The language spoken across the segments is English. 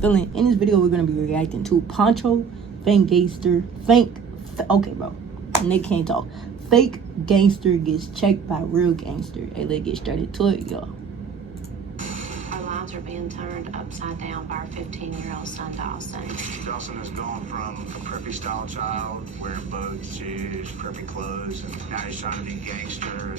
feeling. In this video, we're gonna be reacting to Pancho, Gangster, okay, bro, nigga can't talk. Fake gangster gets checked by real gangster. Hey, let's get straight into it, y'all. Our lives are being turned upside down by our 15-year-old son, Dawson. Dawson has gone from a preppy style child, wearing boots, shoes, preppy clothes, and now he's trying to be gangster.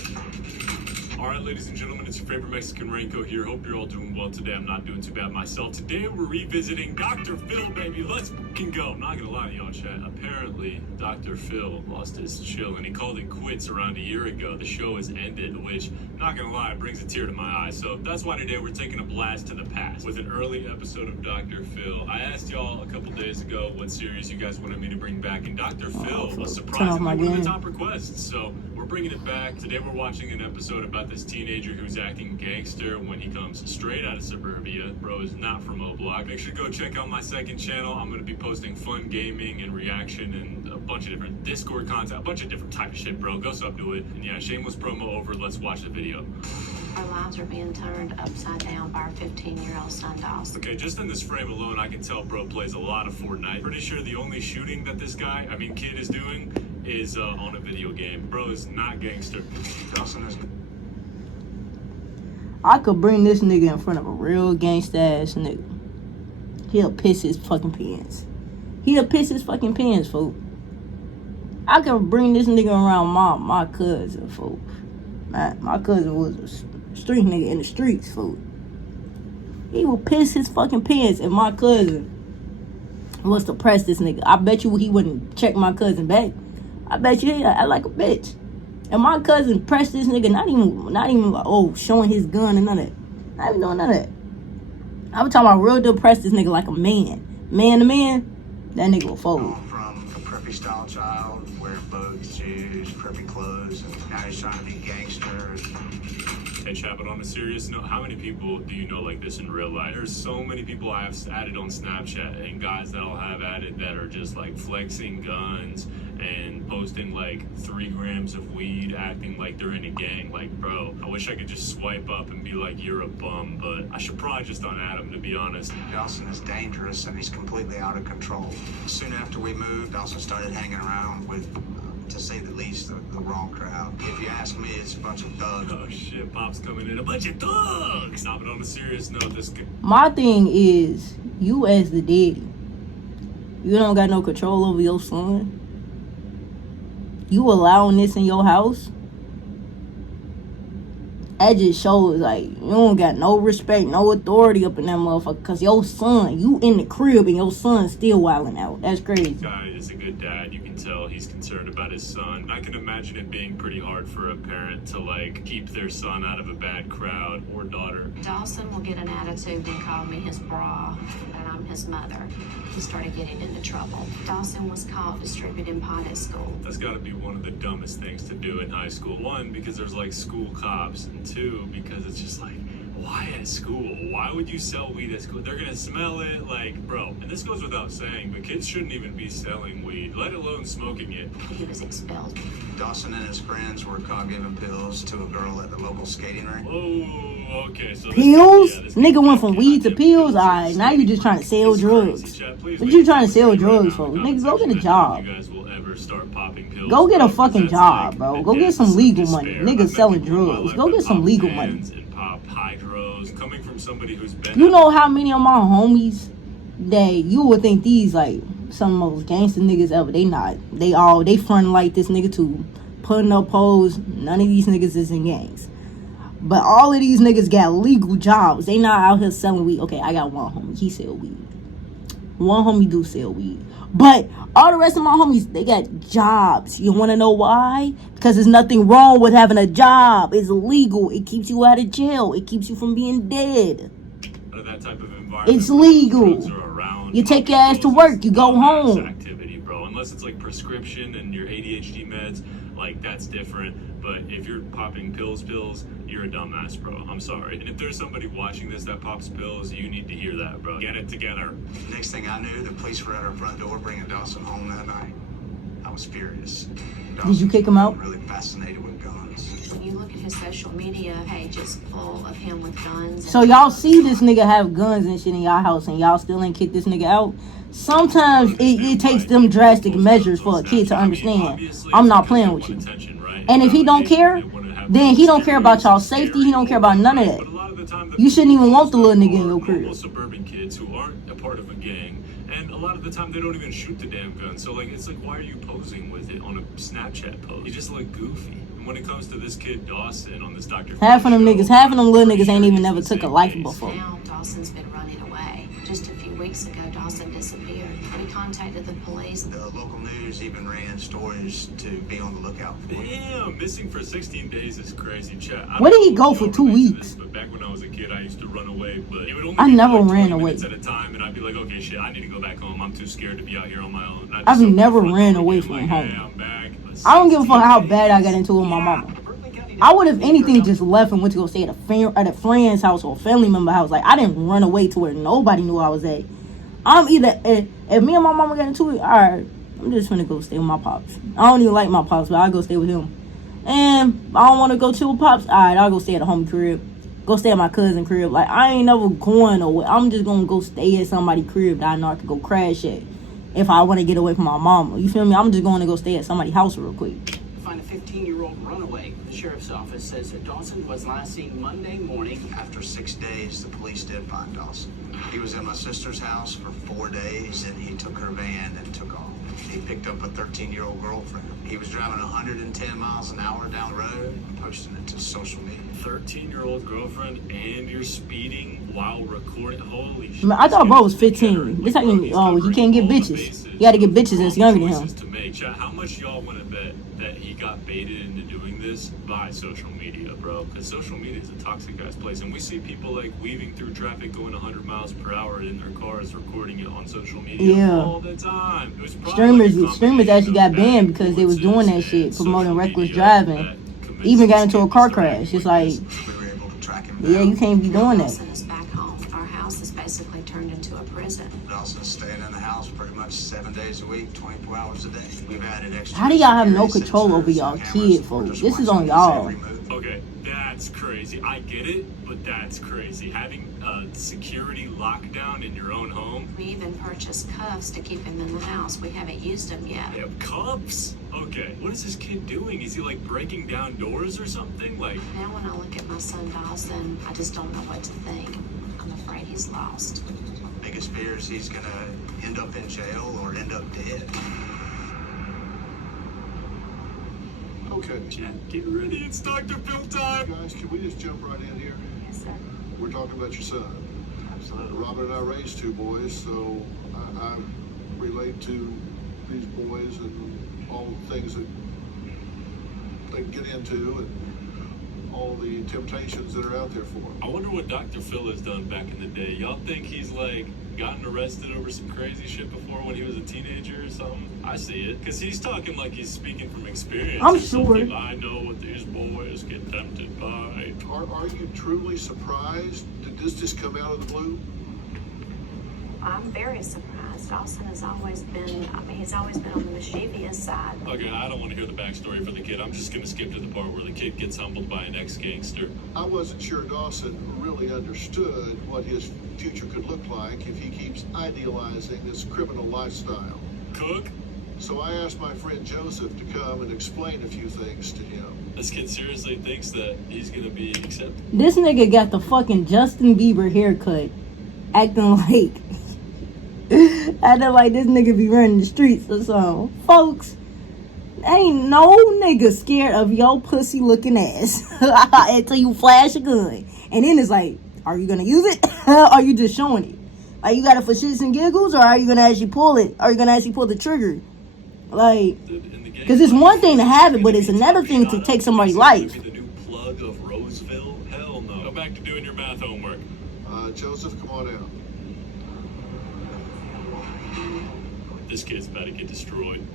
All right, ladies and gentlemen, it's your favorite Mexican Raincoat here. Hope you're all doing well today. I'm not doing too bad myself. Today we're revisiting Dr. Phil, baby. Let's fucking go. I'm not gonna lie to y'all, chat. Apparently, Dr. Phil lost his chill and he called it quits around a year ago. The show has ended, which, not gonna lie, brings a tear to my eye. So that's why today we're taking a blast to the past with an early episode of Dr. Phil. I asked y'all a couple days ago what series you guys wanted me to bring back, and Dr. Phil was surprisingly one of the top requests. So we're bringing it back. Today we're watching an episode about this teenager who's acting gangster when he comes straight out of suburbia. Bro is not from O-Block. Make sure to go check out my second channel. I'm going to be posting fun gaming and reaction and a bunch of different Discord content, a bunch of different type of shit, bro. Go sub to it. And yeah, shameless promo over. Let's watch the video. Our lives are being turned upside down by our 15-year-old son, Dawson. Okay, just in this frame alone, I can tell bro plays a lot of Fortnite. Pretty sure the only shooting that this kid is doing is on a video game. Bro is not gangster. Dawson is... I could bring this nigga in front of a real gangsta ass nigga. He'll piss his fucking pants. He'll piss his fucking pants, folks. I could bring this nigga around my cousin, folks. My cousin was a street nigga in the streets, folks. He will piss his fucking pants if my cousin was to press this nigga. I bet you he wouldn't check my cousin back. I bet you he'd act like a bitch. And my cousin pressed this nigga, not even like, oh, showing his gun and none of that. Not even doing none of that. I was talking about real deal press this nigga like a man. Man to man, that nigga will fold. From a preppy style child, wearing boots, shoes, preppy clothes, and now he's trying to be gangster. Hey, chat, but on a serious note, how many people do you know like this in real life? There's so many people I have added on Snapchat and guys that I'll have added that are just like flexing guns and posting like 3 grams of weed, acting like they're in a gang. Like, bro, I wish I could just swipe up and be like, you're a bum, but I should probably just unadd him, to be honest. Dawson is dangerous and he's completely out of control. Soon after we moved, Dawson started hanging around with, to say the least, the wrong crowd. If you ask me, it's a bunch of thugs. Oh shit, Pop's coming in, a bunch of thugs! Nah, but on a serious note, this guy... My thing is, you as the daddy, you don't got no control over your son. You allowing this in your house? That just shows, like, you don't got no respect, no authority up in that motherfucker. Because your son, you in the crib and your son's still wilding out. That's crazy. This guy is a good dad. You can tell he's concerned about his son. I can imagine it being pretty hard for a parent to, like, keep their son out of a bad crowd or daughter. Dawson will get an attitude and call me his bra, and I'm his mother. He started getting into trouble. Dawson was caught distributing pot at school. That's got to be one of the dumbest things to do in high school. 1, because there's like school cops, and 2, because it's just like, why at school? Why would you sell weed at school? They're gonna smell it, like, bro. And this goes without saying, but kids shouldn't even be selling weed, let alone smoking it. He was expelled. Dawson and his friends were caught giving pills to a girl at the local skating rink. Oh, okay. So pills? Nigga went from weed to pills? Alright, now you just trying to sell drugs. What you trying to sell drugs for? Nigga, go get a job. You guys will ever start popping pills. Go get a fucking job, bro. Go get some legal money. Niggas selling drugs. Go get some legal money. Coming from somebody who's been, you know how many of my homies that you would think these like some of those gangster niggas ever? They not. They fronting like this nigga too, putting up hoes. None of these niggas is in gangs, but all of these niggas got legal jobs. They not out here selling weed. Okay, I got one homie. He sell weed. One homie do sell weed. But all the rest of my homies, they got jobs. You want to know why? Because there's nothing wrong with having a job. It's legal. It keeps you out of jail. It keeps you from being dead. That type of environment, it's legal. You take your ass to work. You go home. Activity, bro. Unless it's like prescription and your ADHD meds, like that's different. But if you're popping pills, you're a dumbass, bro. I'm sorry. And if there's somebody watching this that pops pills, you need to hear that, bro. Get it together. Next thing I knew, the police were at our front door bringing Dawson home that night. I I was furious. Did you kick him out? I'm really fascinated with guns. When you look at his social media page, it's full of him with guns. So y'all see this nigga have guns and shit in y'all house and y'all still ain't kick this nigga out? Sometimes it takes them drastic measures for a kid to understand, I'm not playing with you. And if he don't care, then he don't care about y'all's safety. He don't care about none of that. You shouldn't even want the little nigga in your crib. Suburban kids who aren't a part of a gang, and a lot of the time they don't even shoot the damn gun. So like, it's like, why are you posing with it on a Snapchat post? You just look goofy. And when it comes to this kid Dawson on this Dr. Half of them little niggas ain't even never took a life before. Now Dawson's been running away. Just a few weeks ago, Dawson disappeared. We contacted the police. The local news even ran stories to be on the lookout for him. Damn, missing for 16 days is crazy, chat. Where did he go for 2 weeks? But back when I was a kid, I used to run away, but it would only I be never like 20 ran away. minutes at a time, and I'd be like, okay, shit, I need to go back home. I'm too scared to be out here on my own. I've never ran away from home. Hey, I'm back. I don't give a fuck how bad I got into it with my mama. I would, if anything, just left and went to go stay at a friend's house or a family member house. Like, I didn't run away to where nobody knew I was at. I'm either, if me and my mama got into it, alright, I'm just gonna go stay with my pops. I don't even like my pops, but I'll go stay with him. And I don't want to go chill with pops, alright, I'll go stay at a homie crib. Go stay at my cousin crib. Like, I ain't never going away. I'm just gonna go stay at somebody's crib that I know I could go crash at if I want to get away from my mama. You feel me? I'm just going to go stay at somebody's house real quick. Find a 15-year-old runaway. The sheriff's office says that Dawson was last seen Monday morning. After 6 days, the police did find Dawson. He was at my sister's house for 4 days, and he took her van and took off. He picked up a 13-year-old girlfriend. He was driving 110 miles an hour down the road and posting it to social media. 13-year-old girlfriend, and you're speeding while recording. Holy shit. Man, I thought bro was 15. This how he can't get bitches. He had to get bitches that's younger than him. To make. Chat, how much y'all want to bet that he got baited into doing this by social media, bro? Because social media is a toxic ass place, and we see people like weaving through traffic going 100 miles per hour in their cars recording it on social media all the time. It was Streamers actually got banned because they was doing that shit, promoting reckless driving. Even got into a car crash. It's like, yeah, you can't be doing that. Dawson is back home. Our house is basically turned into a prison. Dawson's staying in the house pretty much 7 days a week, 24 hours a day. We've added extra. How do y'all have no control over y'all kid, folks? This is on y'all. Okay, that's crazy. I get it, but that's crazy. Having a security lockdown in your own home. We even purchased cuffs to keep him in the house. We haven't used them yet. They have cuffs? Okay, what is this kid doing? Is he like breaking down doors or something? Like, now when I look at my son Dawson, I just don't know what to think. I'm afraid he's lost. Biggest fear is he's gonna end up in jail or end up dead. Okay. Chat, get ready, it's Dr. Phil time. Guys, can we just jump right in here? Yes, sir. We're talking about your son. Absolutely. Robin and I raised 2 boys, so I relate to these boys and all the things that they get into and all the temptations that are out there for them. I wonder what Dr. Phil has done back in the day. Y'all think he's like gotten arrested over some crazy shit before when he was a teenager or something? I see it. Because he's talking like he's speaking from experience. I'm or sure. something. I know what these boys get tempted by. Are you truly surprised? Did this just come out of the blue? I'm very surprised. Dawson has always been, he's always been on the mischievous side. Okay, I don't want to hear the backstory for the kid. I'm just going to skip to the part where the kid gets humbled by an ex-gangster. I wasn't sure Dawson really understood what his future could look like if he keeps idealizing this criminal lifestyle. Cook? So I asked my friend Joseph to come and explain a few things to him. This kid seriously thinks that he's going to be accepted? This nigga got the fucking Justin Bieber haircut, acting like this nigga be running the streets or something. Folks, ain't no nigga scared of your pussy looking ass until you flash a gun. And then it's like, are you gonna use it? Or are you just showing it? Like, you got it for shits and giggles, or are you gonna actually pull it? Are you gonna actually pull the trigger? Like, because it's one thing to have it, but it's another thing to take somebody's life. The new plug of Roseville? Hell no. Go back to doing your math homework. Joseph, come on out. This kid's about to get destroyed.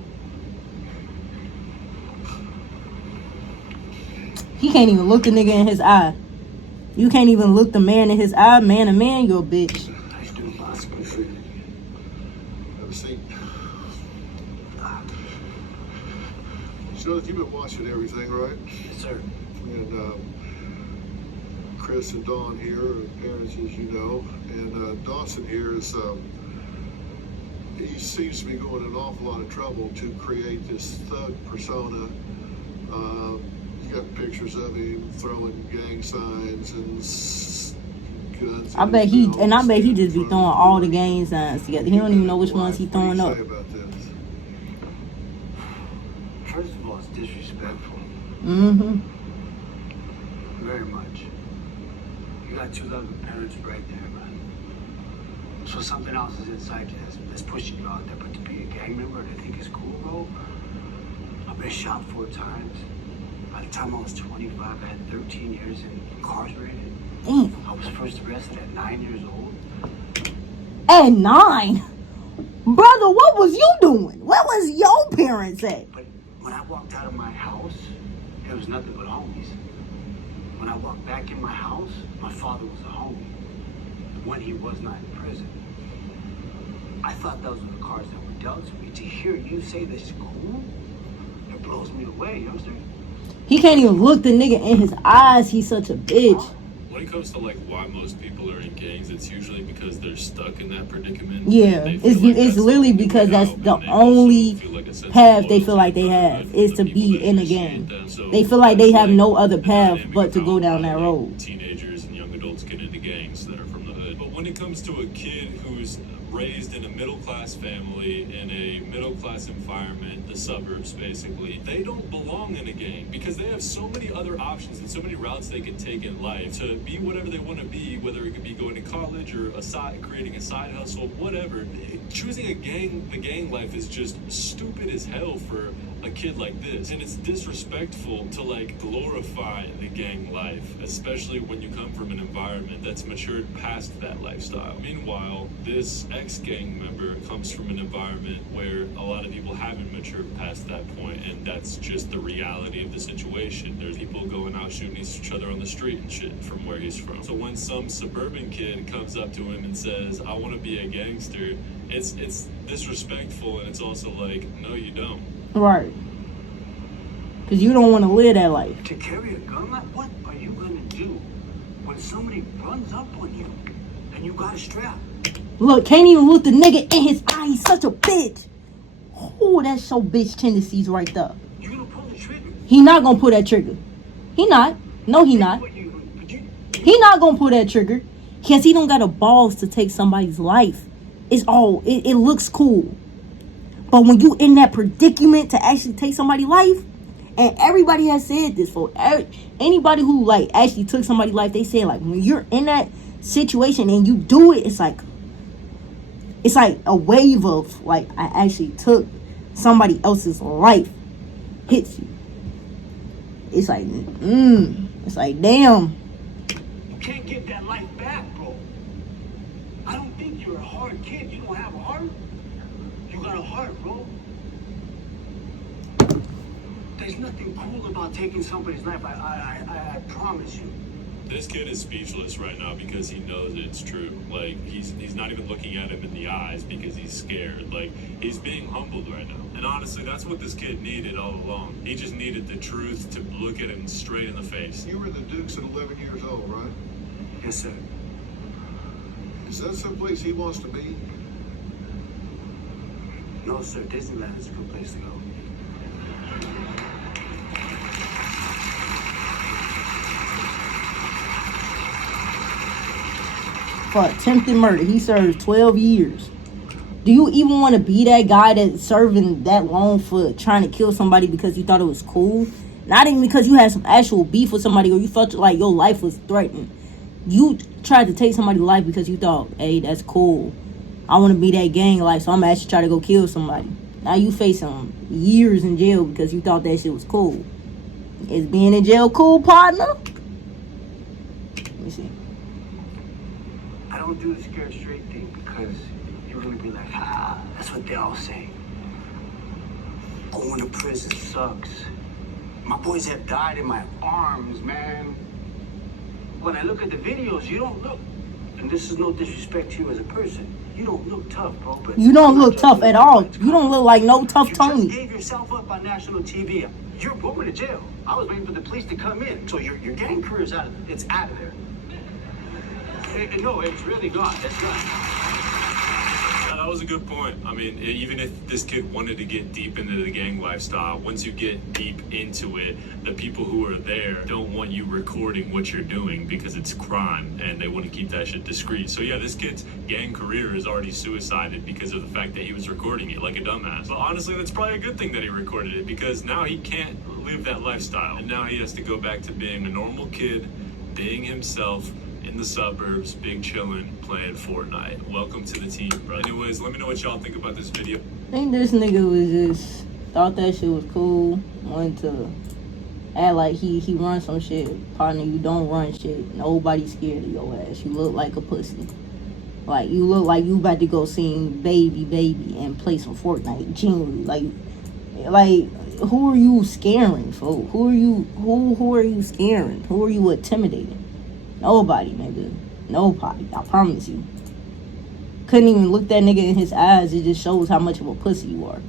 He can't even look the nigga in his eye. You can't even look the man in his eye. Man to man, you're a bitch. Have a seat. Jonathan, you've been watching everything, right? Yes, sir. And Chris and Dawn here are parents, as you know. And Dawson here is, he seems to be going an awful lot of trouble to create this thug persona. You got pictures of him throwing gang signs and guns. I bet he just be throwing all the gang signs together. He don't even know which ones he throwing up. What do you say about this? First of all, it's disrespectful. Mm-hmm. Very much. You got two loving parents right there, man. So something else is inside you that's pushing you out there. But to be a gang member and I think it's cool, bro. I've been shot 4 times. By the time I was 25, I had 13 years incarcerated. Damn. I was first arrested at 9 years old. At 9? Brother, what was you doing? Where was your parents at? But when I walked out of my house, it was nothing but homies. When I walked back in my house, my father was a homie. When he was not in prison. I thought those were the cards that were dealt to me. To hear you say this is cool, it blows me away, you understand? He can't even look the nigga in his eyes. He's such a bitch. When it comes to like why most people are in gangs, it's usually because they're stuck in that predicament. Yeah, it's literally because that's the only path they feel like they have is to be in a gang. They feel like they have no other path but to go down that road. Teenagers and young adults get into gangs that are from the hood. But when it comes to a kid who's raised in a middle-class family, in a middle-class environment, the suburbs basically, they don't belong in a gang because they have so many other options and so many routes they can take in life to be whatever they want to be, whether it could be going to college or creating a side hustle, whatever. Choosing the gang life is just stupid as hell for a kid like this, and it's disrespectful to like glorify the gang life, especially when you come from an environment that's matured past that lifestyle. Meanwhile, this ex-gang member comes from an environment where a lot of people haven't matured past that point, and that's just the reality of the situation. There's people going out shooting each other on the street and shit from where he's from. So when some suburban kid comes up to him and says, I want to be a gangster, it's disrespectful, and it's also like, no, you don't. Right. Because you don't want to live that life. To carry a gun, like what are you gonna do when somebody runs up on you and you got a strap? Look, can't even look the nigga in his eye. He's such a bitch. Oh, that's so bitch tendencies right there. You gonna pull the trigger? He not gonna pull that trigger. He not. No, he not. He not gonna pull that trigger. Because he don't got the balls to take somebody's life. It looks cool. But when you in that predicament to actually take somebody's life, and everybody has said this for anybody who like actually took somebody's life, they say like when you're in that situation and you do it, it's like a wave of like I actually took somebody else's life hits you. It's like it's like damn. You can't get that life back, bro. I don't think you're a hard kid. You don't have a heart. You got a heart, bro. There's nothing cool about taking somebody's life. I promise you. This kid is speechless right now because he knows it's true. Like he's not even looking at him in the eyes because he's scared. Like he's being humbled right now. And honestly, that's what this kid needed all along. He just needed the truth to look at him straight in the face. You were in the Dukes at 11 years old, right? Yes, sir. Is that someplace he wants to be? No, sir. Disneyland is a good place to go. For attempted murder, he served 12 years. Do you even want to be that guy that's serving that long for trying to kill somebody because you thought it was cool? Not even because you had some actual beef with somebody or you felt like your life was threatened. You tried to take somebody's life because you thought, hey, that's cool. I want to be that gang life, so I'm actually trying to go kill somebody. Now you facing years in jail because you thought that shit was cool. Is being in jail cool, partner? Let me see. I don't do the scared straight thing because you're gonna be like, that's what they all say. Going to prison sucks. My boys have died in my arms, man. When I look at the videos, you don't look, and this is no disrespect to you as a person, you don't look tough, bro. But you don't look tough at all. You don't look like no tough Tony. You just gave yourself up on national TV. You're going to jail. I was waiting for the police to come in. So your gang career is out of there. No, it's really not. It's not. That was a good point. I mean, even if this kid wanted to get deep into the gang lifestyle, once you get deep into it, the people who are there don't want you recording what you're doing because it's crime and they want to keep that shit discreet. So yeah, this kid's gang career is already suicided because of the fact that he was recording it like a dumbass. But honestly, that's probably a good thing that he recorded it because now he can't live that lifestyle. And now he has to go back to being a normal kid, being himself, in the suburbs, big chillin', playing Fortnite. Welcome to the team, bro. Anyways, let me know what y'all think about this video. I think this nigga was just thought that shit was cool. Wanted to act like he run some shit. Partner, you don't run shit. Nobody's scared of your ass. You look like a pussy. Like you look like you about to go sing baby and play some Fortnite. Genuinely, like who are you scaring, folks? Who are you scaring? Who are you intimidating? Nobody, nigga. Nobody. I promise you. Couldn't even look that nigga in his eyes. It just shows how much of a pussy you are.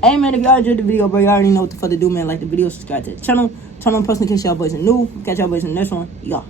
Hey, man, if y'all enjoyed the video, bro, y'all already know what the fuck to do, man. Like the video, subscribe to the channel. Turn on post notifications, y'all boys are new. Catch y'all boys in the next one. Y'all.